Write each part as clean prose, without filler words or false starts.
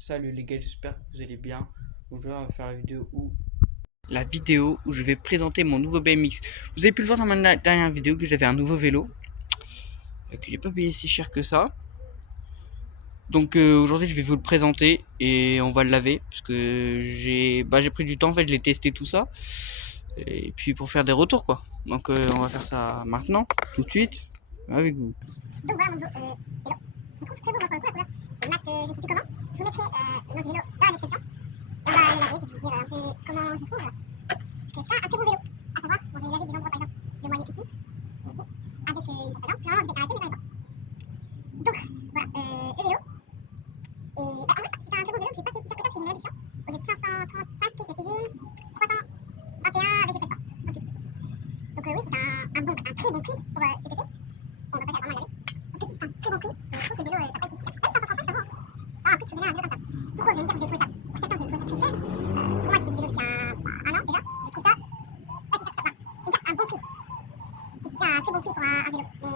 Salut les gars, j'espère que vous allez bien. Aujourd'hui, on va faire la vidéo où je vais présenter mon nouveau BMX. Vous avez pu le voir dans ma dernière vidéo que j'avais un nouveau vélo que j'ai pas payé si cher que ça. Donc aujourd'hui, je vais vous le présenter et on va le laver parce que j'ai pris du temps. En fait, je l'ai testé tout ça et puis pour faire des retours quoi. Donc on va faire ça maintenant, tout de suite, avec vous. Donc voilà mon vélo. Hello. Je trouve très beau moi pour le coup la couleur. C'est mat, je sais plus comment. Je vous mettrai le nom du vélo dans la description. Et on va le laver puis je vais vous dire un peu comment je trouve. Parce que c'est un très beau vélo. À savoir, bon, je vais laver des endroits par exemple le moyen ici et ici avec une brosse à dents parce que normalement vous décarressez mais j'en ai pas. Donc voilà le vélo. Et bah, en vrai c'est un très beau vélo que j'ai pas payé si cher que ça parce que j'ai une réduction. Au lieu de 535 que j'ai payé 321 avec les frais de port. Donc oui c'est un très bon prix pour ce que c'est. On va pas faire vraiment le laver. Parce que si c'est un très bon prix, je trouve que le vélo, ça n'a pas été si cher. Même 535, ça va. Ah, en plus, je peux donner un vélo comme ça. Pourquoi vous allez me dire que vous avez trouvé ça? Pour certains, vous allez trouver ça très cher. Pour moi, qui fais du vélo depuis un an déjà, je trouve ça pas si cher que ça. C'est déjà un bon prix. C'est déjà un très bon prix pour un vélo. Mais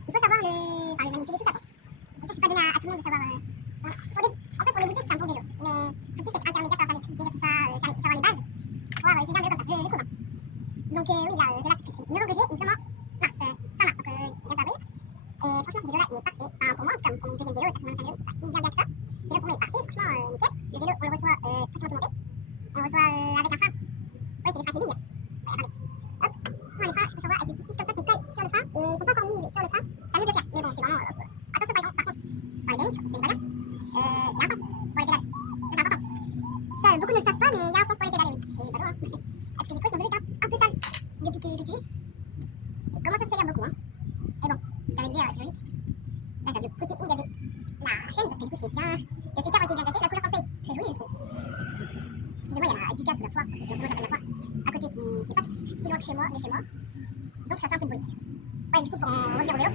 il faut savoir le manipuler tout ça, quoi. Donc ça, c'est pas donné à tout le monde de savoir. En fait, pour débuter, c'est un bon vélo. Mais faut plus être intermédiaire, savoir faire des tricks, déjà tout ça, savoir les bases. Pour pouvoir utiliser un vélo comme ça, je trouve. Donc oui, là, je l'ai parce que c'est le numéro que j'ai, il me semble fin mars, donc bientôt avril. Et franchement, ce vélo-là, il est parfait. Enfin, pour moi, comme pour mon deuxième vélo, ça fait même 5 vélos, il est pas si bien que ça. Ce vélo pour moi est parfait, franchement, nickel. Le vélo, on le reçoit pratiquement tout monté. On le reçoit avec un frein. Ouais, c'est des freins qui billent. Ouais, attendez. Hop, on a les freins, je peux savoir, avec des petites tiges comme ça qui collent sur le frein. Et ils sont pas encore mis sur le frein. C'est à nous de le faire. Mais bon, c'est vraiment. Attention, par contre, enfin, les bénis, parce que c'est pas bien. Il y a un sens pour les pédales. Ça, c'est important. Ça, beaucoup ne le savent pas, mais il y a un sens pour les pédales, oui. C'est pas loin. Parce que j'ai trouvé que mon vélo est un peu sale depuis que j'utilise. Il commence à se salir beaucoup, hein. Et bon, j'allais dire, c'est logique. Là, j'avais le côté où il y avait la chaîne, parce que du coup, c'est bien. Il y a ces cartes qui étaient bien cassées. La couleur comme ça est très jolie, je trouve. Excusez-moi, il y a du gaz sous la foire, parce que c'est comment j'appelle la foire. À côté qui est pas si loin de chez moi. Donc, ça fait un peu de bruit. Ouais, du coup, pour en revenir au vélo,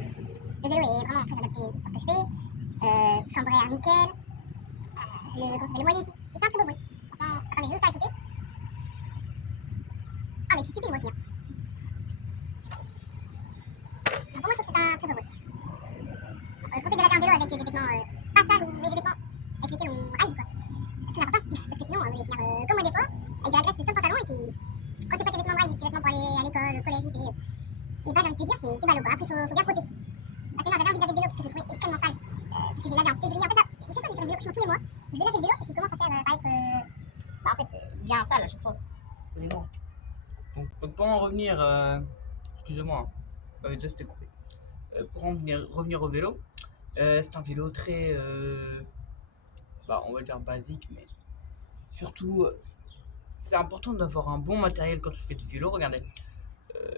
le vélo est vraiment très adapté pour ce que je fais. Chambre à air nickel. Le moyen ici. Il fait un très beau bruit. Enfin, attendez, je vais le faire écouter. Ah, mais je suis stupide, moi aussi. Hein. Donc, pour moi, je trouve que c'est un très beau bruit. Je conseille de laver un vélo avec des vêtements pas sales ou mais des vêtements avec lesquels on ride quoi. C'est très important parce que sinon vous allez finir comme moi des fois avec de la graisse sur le pantalon et puis quand c'est pas tes vêtements de ride, c'est tes vêtements pour aller à l'école, au collège, lycée. Et bah j'ai envie de te dire c'est ballot quoi. Après faut bien frotter. Sinon j'avais envie de laver le vélo parce que je le trouvais extrêmement sale. Parce que j'ai lavé en février. En fait là, vous savez quoi j'ai fait le vélo tous les mois. Je vais laver le vélo parce qu'il commence à faire paraître bien sale à chaque fois. Mais bon. Donc pour en revenir, excusez-moi, déjà c'était coupé. Pour revenir au vélo, c'est un vélo très, on va dire basique, mais surtout, c'est important d'avoir un bon matériel quand tu fais du vélo. Regardez,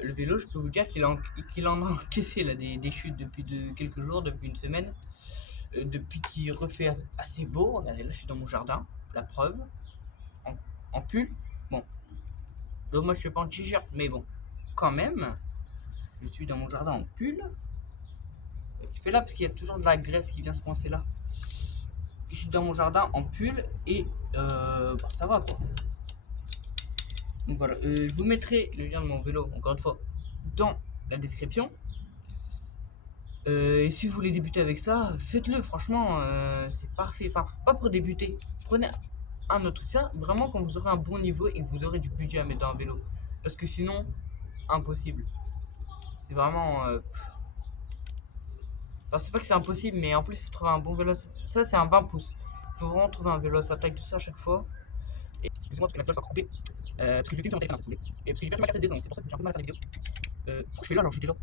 le vélo, je peux vous dire qu'il en a encaissé là, des chutes depuis quelques jours, depuis une semaine, depuis qu'il refait assez beau. Regardez, là je suis dans mon jardin, la preuve, en, en pull. Bon, donc moi je suis pas en t-shirt, mais bon, quand même, je suis dans mon jardin en pull. Je fais là parce qu'il y a toujours de la graisse qui vient se coincer là. Je suis dans mon jardin en pull et ça va quoi. Donc voilà, je vous mettrai le lien de mon vélo, encore une fois, dans la description. Et si vous voulez débuter avec ça, faites-le, franchement, c'est parfait. Enfin, pas pour débuter, prenez un autre truc, ça, vraiment quand vous aurez un bon niveau et que vous aurez du budget à mettre dans un vélo. Parce que sinon, impossible. C'est vraiment... Enfin, c'est pas que c'est impossible, mais en plus, il faut trouver un bon vélo. Ça, c'est un 20 pouces. Il faut vraiment trouver un vélo à sa taille, tout ça à chaque fois. Et excusez-moi parce que la vidéo sera coupée. Parce que je filme sur mon téléphone, si vous voulez. Et parce que j'ai perdu ma carte SD, donc c'est pour ça que j'ai un peu mal à faire des vidéos. Pourquoi je fais là alors j'étais là.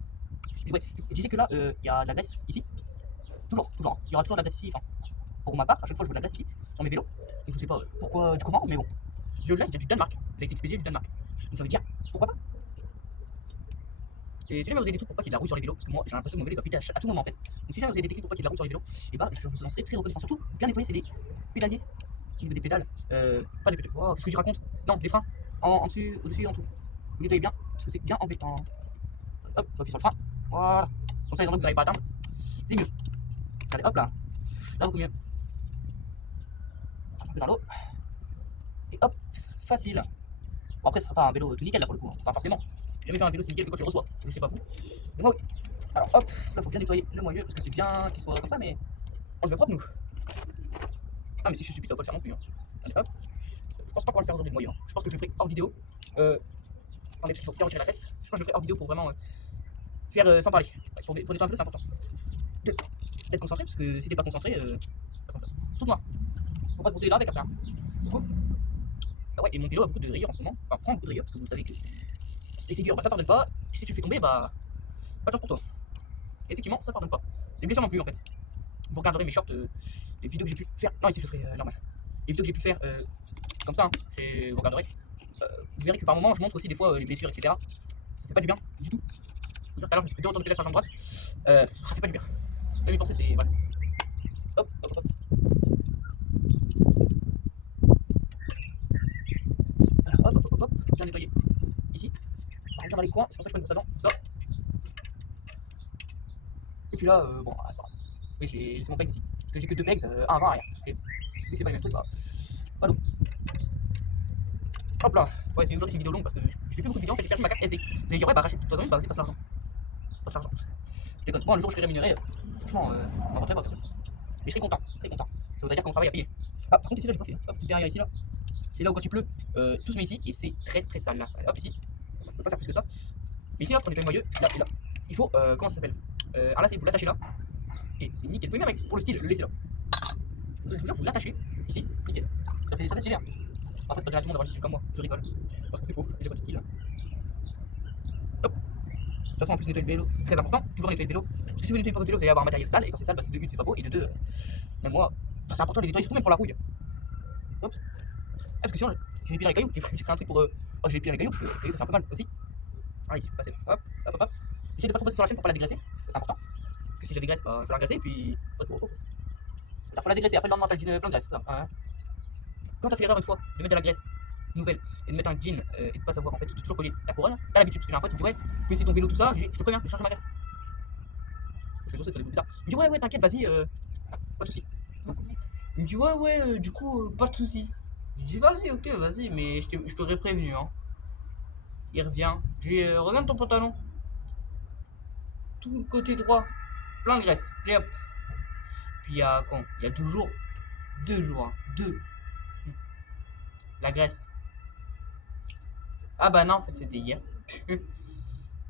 Ouais, je disais que là, il y a de la graisse ici. Toujours, toujours. Hein. Il y aura toujours de la graisse ici. Enfin, pour ma part, à chaque fois, je vois de la graisse ici, sur mes vélos. Donc je sais pas pourquoi, du comment, mais bon. Ce vélo là, il vient du Danemark. Il a été expédié du Danemark. Donc j'ai envie de dire, pourquoi pas. Et si jamais vous avez des trucs pour pas qu'il y ait de la roue sur les vélos, parce que moi j'ai l'impression que mon vélo va péter à tout moment en fait. Donc si jamais vous avez des techniques pour pas qu'il y ait de la roue sur les vélos, et bah je vous en serai très reconnaissant. Surtout, bien nettoyer c'est les pédaliers. Au niveau des pédales, pas des pédales. Wow, qu'est-ce que je raconte? Non, les freins, en dessus, au-dessus et en dessous. Vous nettoyez bien, parce que c'est bien embêtant. Hop, faut appuyer sur le frein. Voilà. Comme ça, les endroits que vous n'arrivez pas à atteindre, c'est mieux. Regardez, hop là. Là, beaucoup mieux. Un peu dans l'eau. Et hop, facile. Bon, après, ce sera pas un vélo tout nickel là pour le coup. Hein. Enfin, forcément. J'ai jamais fait un vélo si nickel que quand tu le reçois. Je sais pas vous. Mais moi, oui. Alors, hop, là, faut bien nettoyer le moyeu parce que c'est bien qu'il soit comme ça, mais on le veut propre nous. Ah, mais si je suis stupide, ça va pas le faire non plus. Hein. Allez, hop. Je pense pas qu'on va le faire aujourd'hui le moyen. Hein. Je pense que je le ferai hors vidéo. Attendez, parce qu'il faut bien retirer la presse. Je pense que je le ferai hors vidéo pour vraiment faire sans parler. Ouais, pour détendre un peu, c'est important. D'être concentré, parce que si t'es pas concentré, tout noir. Faut pas te brosser les dents avec après. Hein. Du coup, bah ouais, et mon vélo a beaucoup de rayures en ce moment. Enfin, prend beaucoup de rayures, parce que vous savez que les figures, bah ça pardonne pas. Et si tu fais tomber, bah, pas de chance pour toi. Et effectivement, ça pardonne pas. Les blessures non plus en fait. Vous regarderez mes shorts, les vidéos que j'ai pu faire. Non, ici je le ferai normal. Les vidéos que j'ai pu faire comme ça, hein, et vous regarderez. Vous verrez que par moment je montre aussi des fois les blessures, etc. Ça fait pas du bien du tout. Tout à l'heure je me suis fait 2 retours de pédale sur la jambe droite. Ça fait pas du bien. Même y penser, c'est. Voilà. Hop, hop, hop. Voilà, hop, hop, hop, hop. Bien nettoyer. Ici. Bien dans les coins, c'est pour ça que je mets ça dedans. Comme ça. Et puis là, bon, c'est pas grave. Oui, j'ai laissé mon pegs ici. Parce que j'ai que 2 pegs, un avant, arrière. Et vu que c'est pas le même truc, bah. Voilà. Hop là. Ouais, c'est aujourd'hui c'est une vidéo longue parce que je fais plus beaucoup de vidéos en fait, j'ai perdu ma carte SD. Vous allez dire, ouais, bah rachète. De toute façon, bah vas-y, passe l'argent. Passe l'argent. Je déconne. Bon, le jour où je serai rémunéré, franchement, on m'en vendrait pas, bien sûr. Mais je serai content, très content. Ça voudrait dire que mon travail a payé. Ah, par contre, ici là, j'ai pas fait. Hop, derrière ici là. C'est là où quand il pleut, tout se met ici et c'est très très sale là. Hop, ici. On peut pas faire plus que ça. Mais ici là, pour nettoyer le moyeu, là et là. Il faut, comment ça s'appelle ah là, c'est vous l'attachez là. Et c'est nickel. Vous pouvez même, pour le style, le laisser là. Je vous jure, vous l'attachez ici, nickel. Ça fait stylé. Hein. Après, c'est pas directement d'avoir le style comme moi, je rigole. Parce que c'est faux, j'ai pas de style. Hop. De toute façon, en plus, nettoyer le vélo, c'est très important. Toujours nettoyer le vélo. Parce que si vous nettoyez pas votre vélo, vous allez avoir un matériel sale. Et quand c'est sale, bah, c'est de une, c'est pas beau. Et de deux, même moi, c'est important de les nettoyer, surtout même pour la rouille. Hop. Parce que sinon, j'ai pire les cailloux. J'ai pris un truc pour. Oh, j'ai pire les cailloux parce que les cailloux, ça fait un peu mal aussi. Ah, ici, passer. Hop, hop, hop, hop. J'essaie de pas trop passer sur la chaîne pour pas la dégraisser. C'est important. Parce que si je la dégraisse, bah, je vais la graisser. Et puis. Il faut la dégraisser. Après, le lendemain, t'as le jean plein de graisse. Ça. Quand t'as fait l'erreur une fois de mettre de la graisse nouvelle et de mettre un jean et de pas savoir en fait, toujours coller la couronne, t'as l'habitude. Parce que j'ai un pote qui me dit, ouais, tu peux essayer ton vélo, tout ça. Je te préviens, je change ma graisse. Je fais ça, ça fait bizarre. Il me dit, ouais, t'inquiète, vas-y, pas de soucis. Il me dit, ouais, du coup, pas de soucis. Je dis, vas-y, ok, vas-y, mais je t'aurais prévenu. Hein. Il revient. Je lui dis, regarde ton pantalon. Tout le côté droit, plein de graisse. Et hop. Puis il y a quand il y a 2 jours. 2 jours, hein. 2. La graisse. Ah bah non, en fait, c'était hier.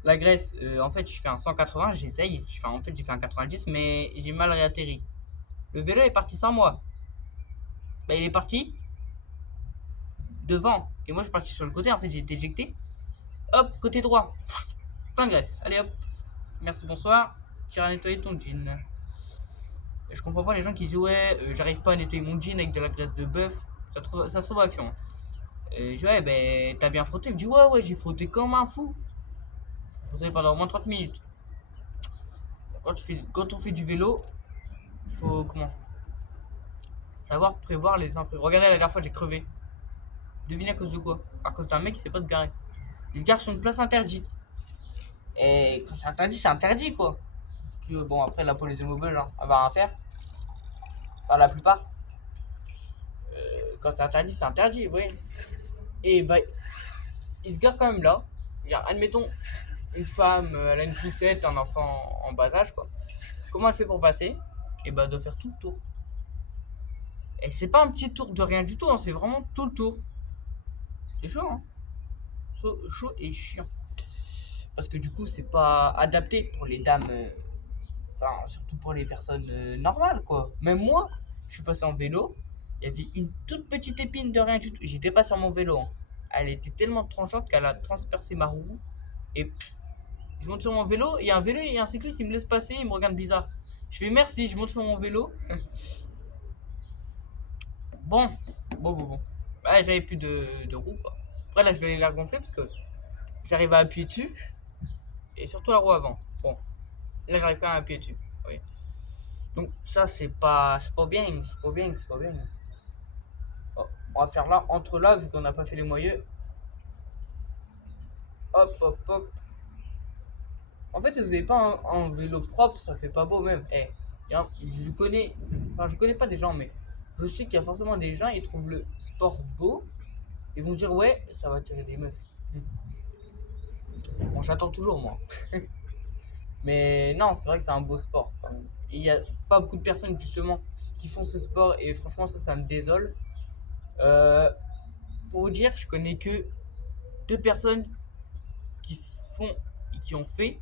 La graisse, en fait, je fais un 180, j'essaye. En fait, j'ai fait un 90, mais j'ai mal réatterri. Le vélo est parti sans moi. Bah, il est parti devant. Et moi, je suis parti sur le côté. En fait, j'ai été éjecté. Hop, côté droit. Plein de graisse. Allez, hop. Merci, bonsoir. Tu iras nettoyer ton jean. Et je comprends pas les gens qui disent, ouais, j'arrive pas à nettoyer mon jean avec de la graisse de bœuf. Ça se trouve à action. Je dis, ouais, ben, t'as bien frotté. Il me dit, ouais, j'ai frotté comme un fou. Frotté pendant au moins 30 minutes. Quand on fait du vélo, faut comment savoir prévoir les imprévus. Regardez, la dernière fois, j'ai crevé. Devinez à cause de quoi? À cause d'un mec qui sait pas se garer. Il gare sur une place interdite. Et quand c'est interdit, quoi. Puis bon, après, la police de mobile, hein, elle va rien faire. Enfin, la plupart. Quand c'est interdit, oui. Et bah, il se gare quand même là. Genre, admettons, une femme, elle a une poussette, un enfant en bas âge, quoi. Comment elle fait pour passer? Et bah, de faire tout le tour. Et c'est pas un petit tour de rien du tout, hein, c'est vraiment tout le tour. C'est chaud, hein. Chaud et chiant. Parce que du coup, c'est pas adapté pour les dames. Enfin, surtout pour les personnes normales, quoi. Même moi, je suis passé en vélo. Il y avait une toute petite épine de rien du tout. J'étais pas sur mon vélo. Hein. Elle était tellement tranchante qu'elle a transpercé ma roue. Et pff, je monte sur mon vélo. Il y a un vélo et un cycliste, il me laisse passer. Il me regarde bizarre. Je fais merci, je monte sur mon vélo. Bon. Ouais, j'avais plus de roue, quoi. Après, là, je vais aller la gonfler parce que j'arrive à appuyer dessus. Et surtout la roue avant. Bon, là, j'arrive quand même à appuyer dessus. Oui. Donc, ça, c'est pas bien. Oh, on va faire là, entre là, vu qu'on n'a pas fait les moyeux. Hop. En fait, si vous n'avez pas un vélo propre, ça fait pas beau même. Je connais pas des gens, mais je sais qu'il y a forcément des gens, ils trouvent le sport beau. Ils vont dire, ouais, ça va tirer des meufs. Bon, j'attends toujours, moi. Mais non, c'est vrai que c'est un beau sport. il n'y a pas beaucoup de personnes justement qui font ce sport et franchement ça me désole. Euh, pour vous dire, je connais que 2 personnes qui font et qui ont fait.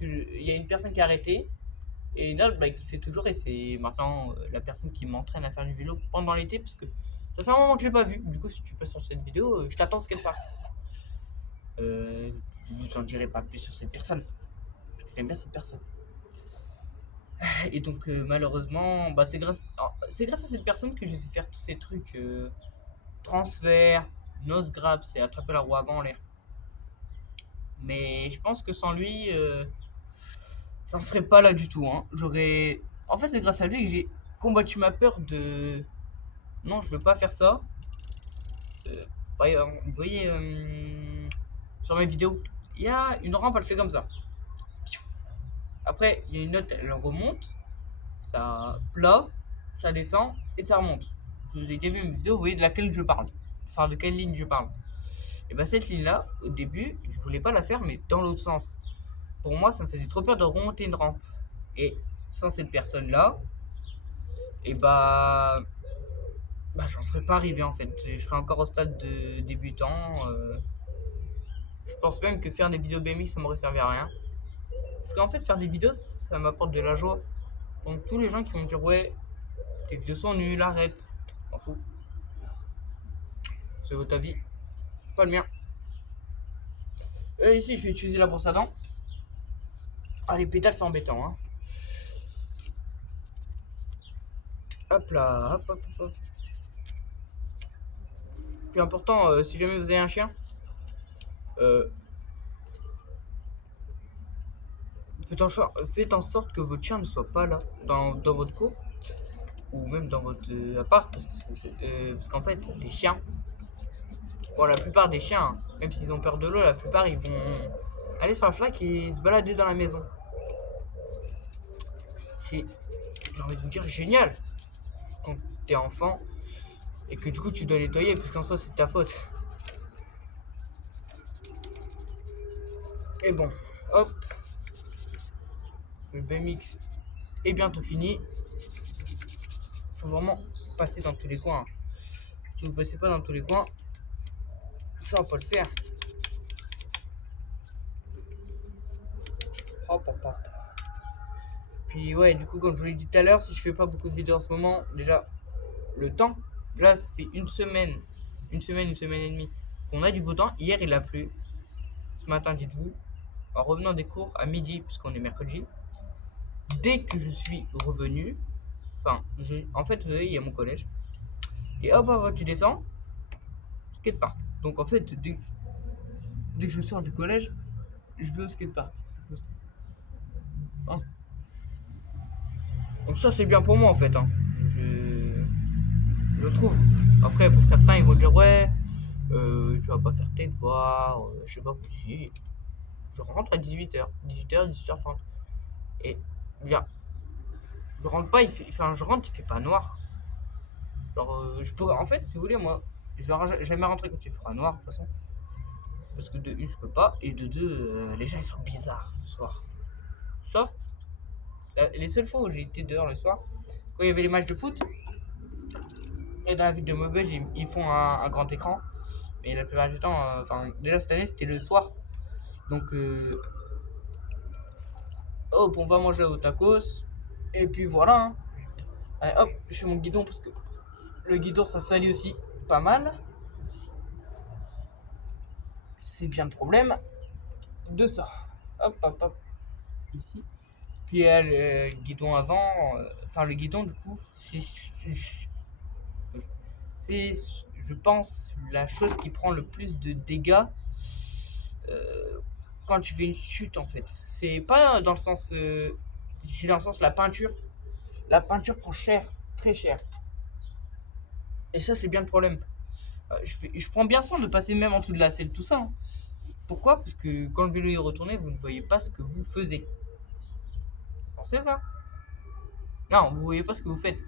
Il y a une personne qui a arrêté et une autre qui fait toujours et c'est maintenant la personne qui m'entraîne à faire du vélo pendant l'été parce que ça fait un moment que je l'ai pas vu. Du coup, si tu passes sur cette vidéo, je t'attends quelque part. Je ne t'en dirai pas plus sur cette personne. J'aime bien cette personne. Et donc malheureusement, c'est grâce à cette personne que je sais faire tous ces trucs transfert, nose grab, c'est attraper la roue avant en l'air. Mais je pense que sans lui, j'en serais pas là du tout. Hein. En fait, c'est grâce à lui que j'ai combattu ma peur de. Non, je veux pas faire ça. Vous voyez, sur mes vidéos, il y a une rampe, elle fait comme ça. Après, il y a une autre, elle remonte, ça plat, ça descend et ça remonte. Vous avez déjà vu mes vidéos, vous voyez de laquelle je parle. Enfin, de quelle ligne je parle. Et bah, cette ligne-là, au début, je voulais pas la faire, mais dans l'autre sens. Pour moi, ça me faisait trop peur de remonter une rampe. Et sans cette personne-là, et j'en serais pas arrivé en fait. Je serais encore au stade de débutant. Je pense même que faire des vidéos BMX ça m'aurait servi à rien. Parce qu'en fait, faire des vidéos ça m'apporte de la joie. Donc, tous les gens qui vont me dire ouais, tes vidéos sont nulles, arrête. M'en fous. C'est votre avis, pas le mien. Ici, je vais utiliser la brosse à dents. Ah, les pétales, c'est embêtant. Hein. Hop là, hop, hop, hop, hop. Plus important, si jamais vous avez un chien, faites en sorte que votre chien ne soit pas là, dans votre cour, ou même dans votre appart, parce qu'en fait, les chiens, bon, la plupart des chiens, hein, même s'ils ont peur de l'eau, la plupart, ils vont aller sur la flaque et se balader dans la maison. C'est, j'ai envie de vous dire, génial quand t'es enfant et que du coup tu dois nettoyer, parce qu'en soi, c'est ta faute. Et bon, hop, le BMX est bientôt fini. Faut vraiment passer dans tous les coins. Si vous passez pas dans tous les coins, ça va pas le faire. Hop, hop, hop. Puis ouais, du coup, comme je vous l'ai dit tout à l'heure, si je fais pas beaucoup de vidéos en ce moment, déjà, le temps, là, ça fait une semaine et demie qu'on a du beau temps. Hier, il a plu. Ce matin, dites-vous, en revenant des cours à midi, puisqu'on est mercredi, dès que je suis revenu, en fait, vous voyez, il y a mon collège. Et hop, hop, tu descends, skatepark. Donc en fait, dès que je sors du collège, je vais au skatepark. Hein. Donc ça, c'est bien pour moi en fait. Hein. Je trouve. Après, pour certains, ils vont dire ouais, tu vas pas faire tes devoirs, je sais pas si. Je rentre à 18h, 18h30. Et bien, je rentre pas, je rentre, il fait pas noir. Genre, en fait, si vous voulez, moi, je vais jamais rentrer quand il fera noir de toute façon. Parce que de une, je peux pas, et de deux, les gens ils sont bizarres le soir. Sauf les seules fois où j'ai été dehors le soir, quand il y avait les matchs de foot, et dans la ville de Maubeuge, ils font un grand écran. Mais la plupart du temps, déjà cette année c'était le soir. Donc, hop, on va manger au tacos. Et puis voilà. Hein. Allez, hop, je fais mon guidon parce que le guidon ça salit aussi pas mal. C'est bien le problème de ça. Hop, hop, hop. Ici. Puis le guidon avant, le guidon du coup, c'est, je pense, la chose qui prend le plus de dégâts quand tu fais une chute en fait. C'est pas dans le sens, c'est dans le sens la peinture. La peinture prend cher, très cher. Et ça c'est bien le problème. Je prends bien soin de passer même en dessous de la selle, tout ça. Hein. Pourquoi? Parce que quand le vélo est retourné, vous ne voyez pas ce que vous faisiez. Pensez ça? Non, vous voyez pas ce que vous faites.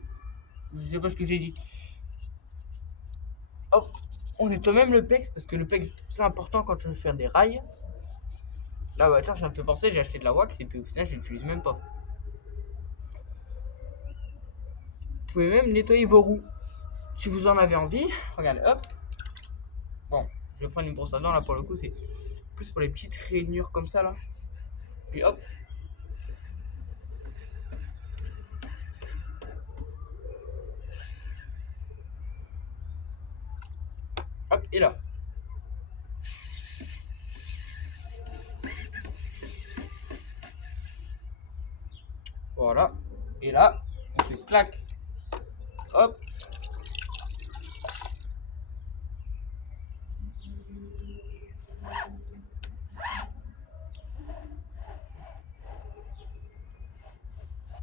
Je sais pas ce que j'ai dit. Hop, on nettoie même le PEX parce que le PEX c'est important quand tu veux faire des rails. Là, attends, ça me fait penser, j'ai acheté de la wax et puis au final, je l'utilise même pas. pouvez même nettoyer vos roues. Si vous en avez envie, regardez, hop. Bon, je vais prendre une brosse à dents là pour le coup, c'est plus pour les petites rainures comme ça là. Puis hop. Hop, et là. Voilà. Et là, on fait clac. Hop.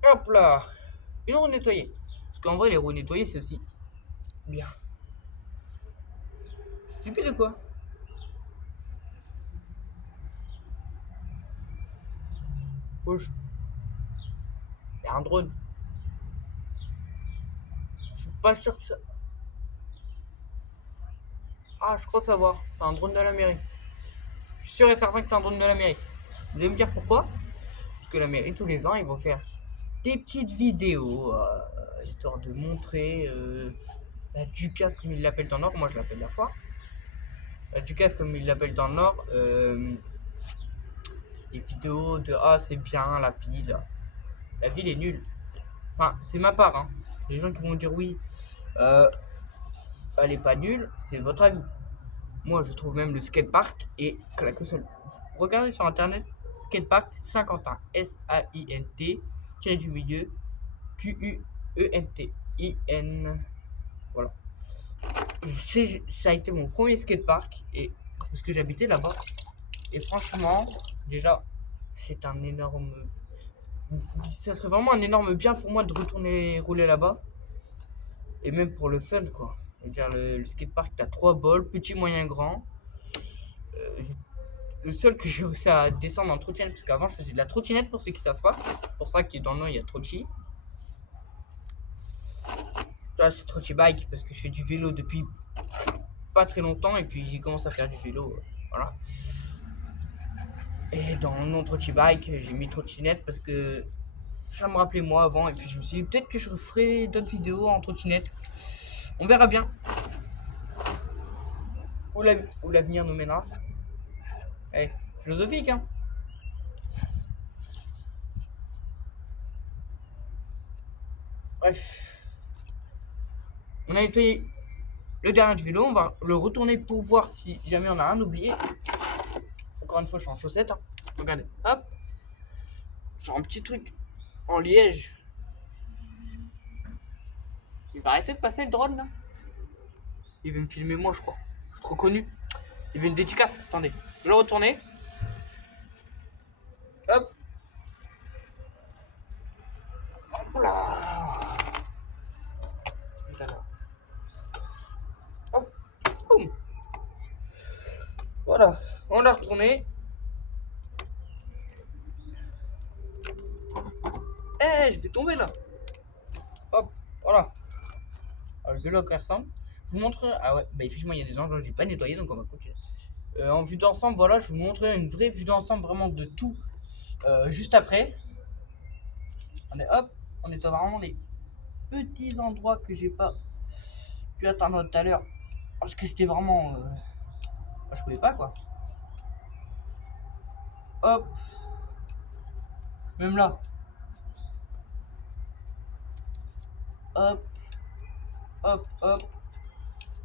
Hop là. Une roue nettoyée. Parce qu'en vrai, les roues nettoyées, c'est aussi bien. Stupide de quoi? Wesh. Il y a un drone. Je suis pas sûr que ça. Ah, je crois savoir. C'est un drone de la mairie. Je suis sûr et certain que c'est un drone de la mairie. Vous allez me dire pourquoi? Parce que la mairie, tous les ans, ils vont faire des petites vidéos, histoire de montrer la Ducasse, comme ils l'appellent dans le Nord. Moi, je l'appelle la foi. La Ducasse, comme ils l'appellent dans le Nord. Les vidéos de ah, c'est bien la ville. La ville est nulle. Enfin, c'est ma part. Hein. Les gens qui vont dire oui, euh, elle est pas nulle, c'est votre avis. Moi, je trouve même le skatepark et claque seul. Regardez sur internet, skatepark Saint-Quentin. S-A-I-N-T, tiré du milieu, Q-U-E-N-T-I-N. Voilà. Ça a été mon premier skatepark et parce que j'habitais là-bas. Et franchement, déjà, c'est un énorme. Ça serait vraiment un énorme bien pour moi de retourner rouler là-bas. Et même pour le fun, quoi. C'est-à-dire, le skatepark, t'as 3 bols, petit, moyen, grand. Euh, le seul que j'ai réussi à descendre en trottinette, parce qu'avant je faisais de la trottinette pour ceux qui savent pas. C'est pour ça que dans le nom il y a Trotchi. Là c'est Trotchi Bike parce que je fais du vélo depuis pas très longtemps et puis j'ai commencé à faire du vélo. Voilà. Et dans le nom Trotchi Bike, j'ai mis trottinette parce que ça me rappelait moi avant et puis je me suis dit peut-être que je ferai d'autres vidéos en trottinette. On verra bien où l'avenir nous mènera. Eh, philosophique hein. Bref. On a nettoyé le dernier du vélo, on va le retourner pour voir si jamais on a rien oublié. Encore une fois, je suis en chaussettes. Hein. Regardez, hop. Sur un petit truc en liège. Il va arrêter de passer le drone là. Il veut me filmer moi, je crois. Je suis trop connu. Il veut une dédicace. Attendez, je vais le retourner. Hop. Hop là. Hop. Boum. Voilà, on l'a retourné. Eh, je vais tomber là. Hop, voilà. Alors, le vélo à quoi il ressemble. Je vous montre. Ah ouais, bah effectivement, il y a des angles, je n'ai pas nettoyé donc on va continuer. En vue d'ensemble, voilà, je vais vous montrer une vraie vue d'ensemble vraiment de tout juste après. On nettoie vraiment les petits endroits que j'ai pas pu atteindre tout à l'heure parce que c'était vraiment. Je pouvais pas quoi. Hop, même là. Hop, hop, hop.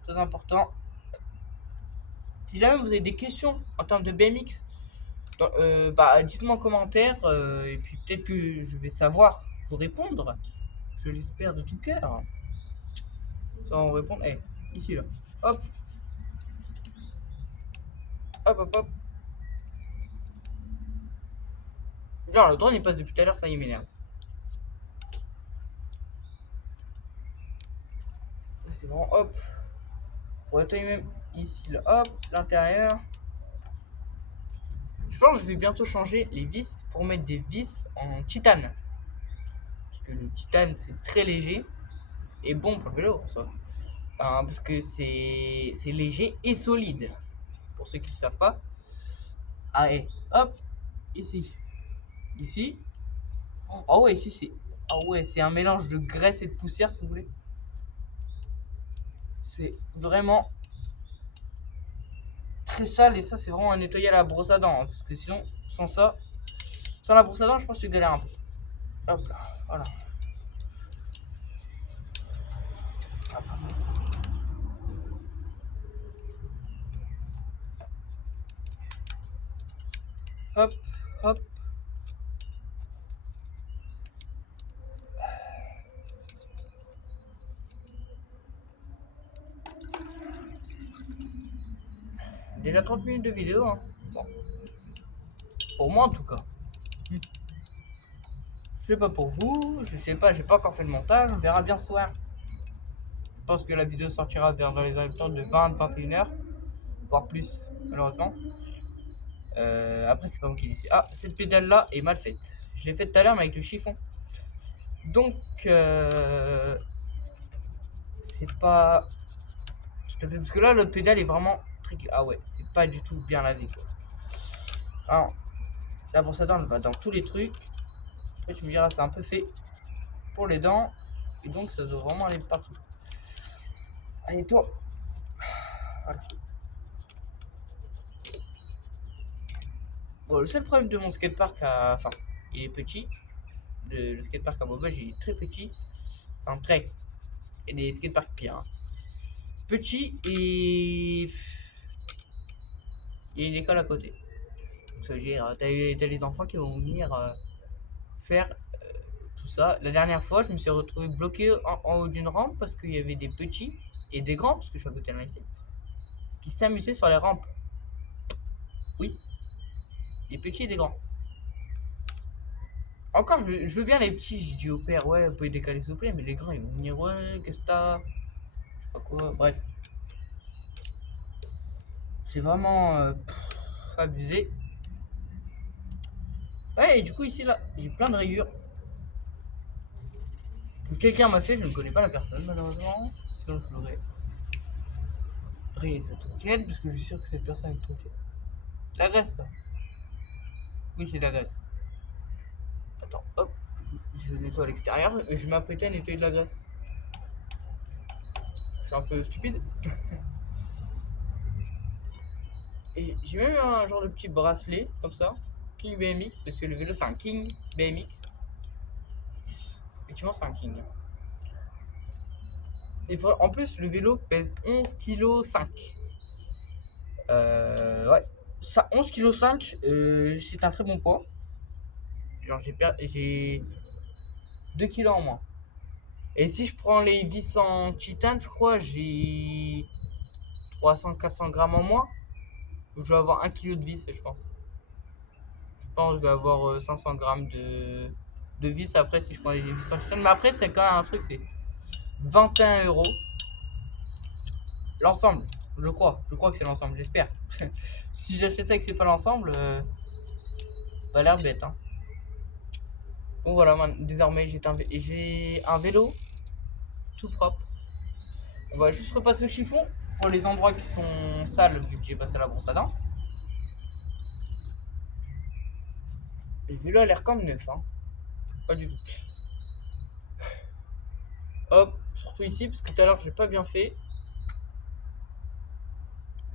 Très important. Si jamais vous avez des questions en termes de BMX, bah, dites-moi en commentaire et puis peut-être que je vais savoir vous répondre. Je l'espère de tout cœur. Ça va vous répondre. Eh, ici là. Hop. Hop, hop, hop. Genre le drone il passe depuis tout à l'heure, ça y m'énerve. C'est bon, hop. Faut nettoyer même ici là. Hop, l'intérieur. Je pense que je vais bientôt changer les vis pour mettre des vis en titane. Parce que le titane c'est très léger et bon pour le vélo ça. Enfin, parce que c'est léger et solide. Pour ceux qui ne savent pas. Allez, hop, ici. Ici. Oh ouais, ici c'est Ah ouais, c'est un mélange de graisse et de poussière, si vous voulez. C'est vraiment très sale et ça, c'est vraiment à nettoyer à la brosse à dents. Hein, parce que sinon, sans la brosse à dents, je pense que tu galères un peu. Hop là, voilà. Hop, hop. Déjà 30 minutes de vidéo. Hein. Bon. Pour moi, en tout cas. Je sais pas pour vous, je sais pas, j'ai pas encore fait le montage, on verra bien ce soir. Je pense que la vidéo sortira vers dans les alentours de 20-21h, voire plus, malheureusement. Après, c'est pas moi qui décide. Ah, cette pédale là est mal faite. Je l'ai faite tout à l'heure, mais avec le chiffon. Donc, c'est pas tout à fait. Parce que là, l'autre pédale est vraiment. Ah ouais, c'est pas du tout bien lavé quoi. Alors, la brosse à dents, elle va dans tous les trucs. Après, tu me diras, c'est un peu fait pour les dents. Et donc, ça doit vraiment aller partout. Allez, toi. Voilà. Bon, le seul problème de mon skatepark, enfin, il est petit. Le skatepark à Maubeuge, il est très petit. Enfin, très. Il y a des skateparks pires. Hein. Petit et. Il y a une école à côté. Donc, ça veut dire, t'as les enfants qui vont venir faire tout ça. La dernière fois, je me suis retrouvé bloqué en haut d'une rampe parce qu'il y avait des petits et des grands, parce que je suis à côté de lycée, qui s'amusaient sur les rampes. Oui, des petits et des grands. Encore, je veux bien les petits. Je dis au père, ouais, vous pouvez décaler s'il vous plaît, mais les grands, ils vont venir, ouais, qu'est-ce que t'as? Je sais pas quoi, bref. C'est vraiment abusé. Ouais, et du coup, ici, là, j'ai plein de rayures. Que quelqu'un m'a fait, je ne connais pas la personne, malheureusement. Sinon, je l'aurais rayé cette tienne, parce que je suis sûr que cette personne est trottée. La graisse, ça. Oui, c'est de la graisse. Attends, hop. Je nettoie à l'extérieur, et je m'apprêtais à nettoyer de la graisse. Je suis un peu stupide. Et j'ai même un genre de petit bracelet, comme ça. King BMX, parce que le vélo, c'est un King BMX. Effectivement, c'est un King. Et en plus, le vélo pèse 11,5 kg. Ouais. Ça, 11,5 kg, c'est un très bon poids. Genre, j'ai 2 kg en moins. Et si je prends les vis en titane, je crois, j'ai 300-400 grammes en moins. Je vais avoir 1 kg de vis, je pense. Je pense que je vais avoir 500 grammes de vis après si je prends les vis en titane. Mais après, c'est quand même un truc, c'est 21 € l'ensemble. Je crois que c'est l'ensemble, j'espère. Si j'achète ça et que c'est pas l'ensemble, pas l'air bête. Hein. Bon voilà, désormais j'ai un vélo tout propre. On va juste repasser au chiffon pour les endroits qui sont sales vu que j'ai passé la brosse à dents. Le vélo a l'air comme neuf, hein. Pas du tout. Hop, surtout ici parce que tout à l'heure j'ai pas bien fait.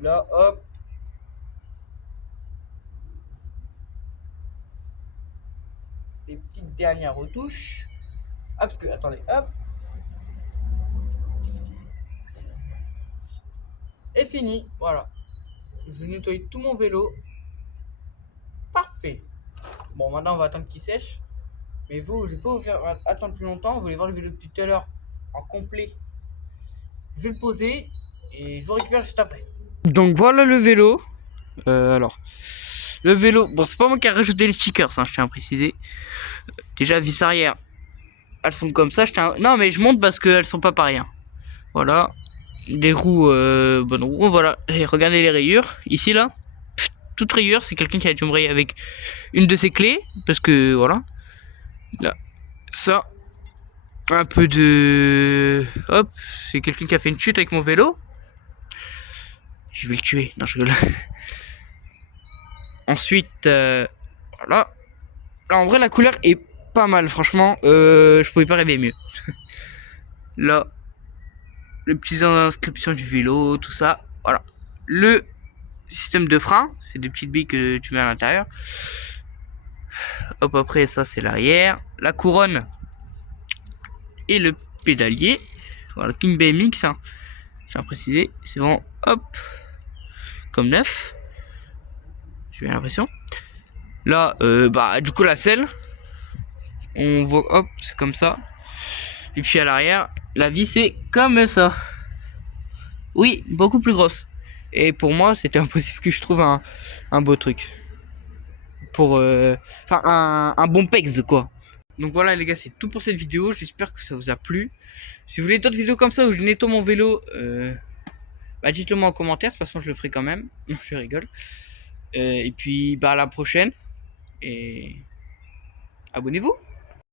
Là, hop. Les petites dernières retouches. Ah parce que, attendez, hop. Et fini, voilà. Je nettoie tout mon vélo. Parfait. Bon, maintenant on va attendre qu'il sèche. Mais vous, je vais pas vous faire attendre plus longtemps. Vous voulez voir le vélo depuis tout à l'heure en complet. Je vais le poser et je vous récupère juste après. Donc voilà le vélo. Alors, le vélo, bon, c'est pas moi qui ai rajouté les stickers, hein, je tiens à préciser. Déjà, vis arrière, elles sont comme ça. Non, mais je monte parce qu'elles sont pas pareilles. Hein. Voilà. Les roues, bonnes roues, voilà. Et regardez les rayures. Ici, là, toute rayure, c'est quelqu'un qui a dû me rayer avec une de ses clés. Parce que, voilà. Là, ça. Un peu de... Hop, c'est quelqu'un qui a fait une chute avec mon vélo. Je vais le tuer. Non, je rigole. Ensuite, voilà. Là, en vrai, la couleur est pas mal, franchement. Je pouvais pas rêver mieux. Là, les petites inscriptions du vélo, tout ça. Voilà. Le système de frein, c'est des petites billes que tu mets à l'intérieur. Hop, après ça c'est l'arrière. La couronne et le pédalier. Voilà, King BMX, hein. J'ai à préciser, c'est vraiment hop, comme neuf. J'ai bien l'impression. Là, du coup la selle, on voit, hop, c'est comme ça. Et puis à l'arrière, la vis c'est comme ça. Oui, beaucoup plus grosse. Et pour moi, c'était impossible que je trouve un beau truc. Pour, enfin, un bon pex, quoi. Donc voilà les gars, c'est tout pour cette vidéo. J'espère que ça vous a plu. Si vous voulez d'autres vidéos comme ça où je nettoie mon vélo, dites-le moi en commentaire. De toute façon, je le ferai quand même. Non, je rigole. Et puis, à la prochaine. Et abonnez-vous.